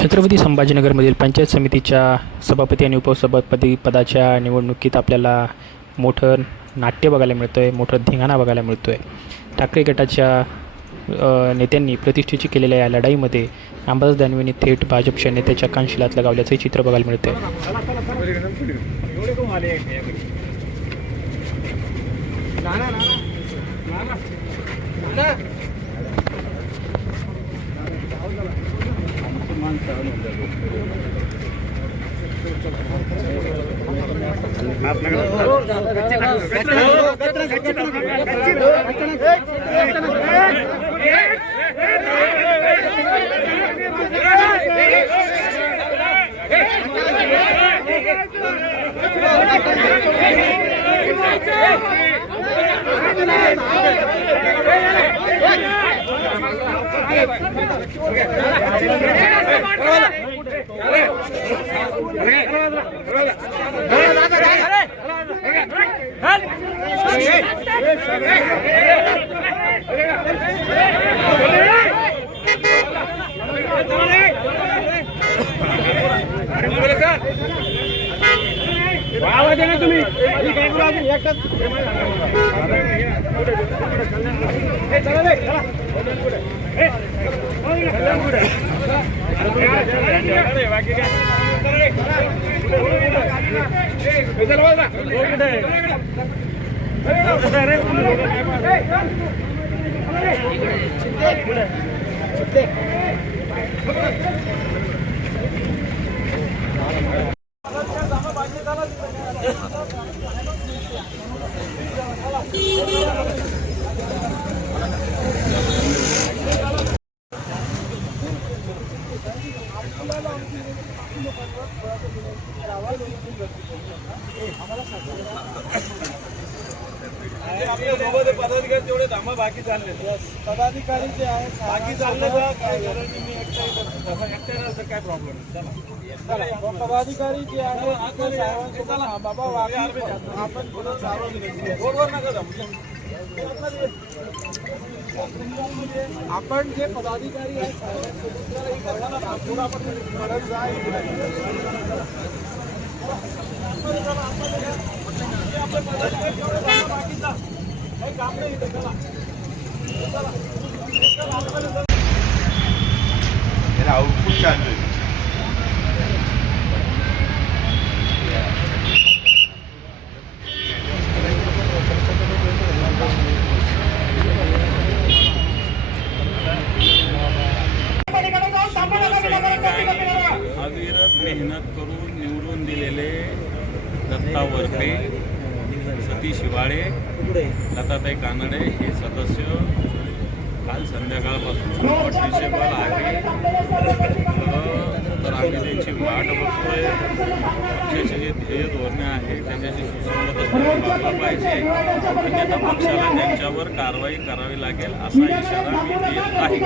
छत्रपती संभाजीनगरमधील पंचायत समितीच्या सभापती आणि उपसभापती पदाच्या निवडणुकीत आपल्याला मोठं नाट्य बघायला मिळतं आहे, मोठं धिंगाणा बघायला मिळतो आहे। ठाकरे गटाच्या नेत्यांनी प्रतिष्ठेची केलेल्या या लढाईमध्ये अंबादास दानवेंनी थेट भाजपच्या नेत्याच्या कानशिलात लगावल्याचे चित्र बघायला मिळते आहे। पदाधिकारी तेवढे थांबा, बाकी चालले पदाधिकारी जे आहे बाकी चालले काय प्रॉब्लेम पदाधिकारी जे आहे बाबा आपण बरोबर नका आपण जे पदाधिकारी आहेत आउटपुट चालू आहे। अविरत मेहनत करून निवडून दिलेले दत्ता वरपे, सतीश हिवाळे, लताताई कानडे हे सदस्य काल संध्याकाळपासून नॉटिसेबल आहे। तर आम्ही त्यांची वाट बघतोय। पक्षाचे जे ध्येय धोरणे आहे त्याच्याशी सुसंगत वागलं पाहिजे, अन्यथा पक्षाला त्यांच्यावर कारवाई करावी लागेल असा इशारा मी देत आहे।